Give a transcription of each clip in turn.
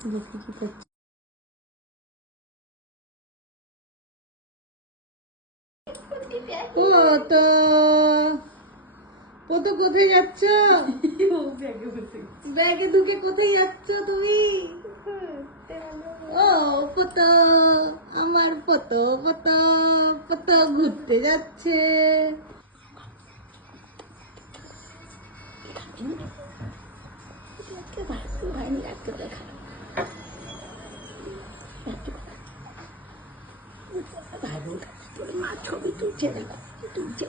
দেখি কি করছে। ও তো ও তো কোথায় যাচ্ছ? ব্যাগে ঢুকে কোথায় যাচ্ছ তুমি? ও পতো, আমার পতো পতো পতো ঘুরতে যাচ্ছে। মা ছবি তুলছে, তুলছে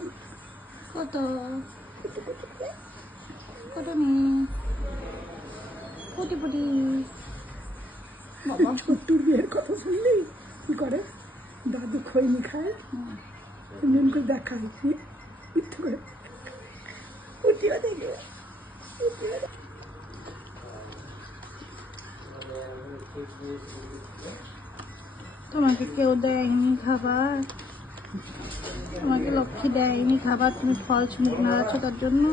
কত কত নেই পুটি পুটি। বাবা ছোট্টুর বিয়ের কথা শুনলি কি করে? দাদু খৈনি খায়, এমন করে দেখায়, ইচ্ছে করে পুটিও দেখবে। তোমাকে কেউ দেয়নি খাবার, তোমাকে লক্ষ্মী দেয়নি খাবার, তুমি ফলস মুখ নাড়াচ্ছ তার জন্য।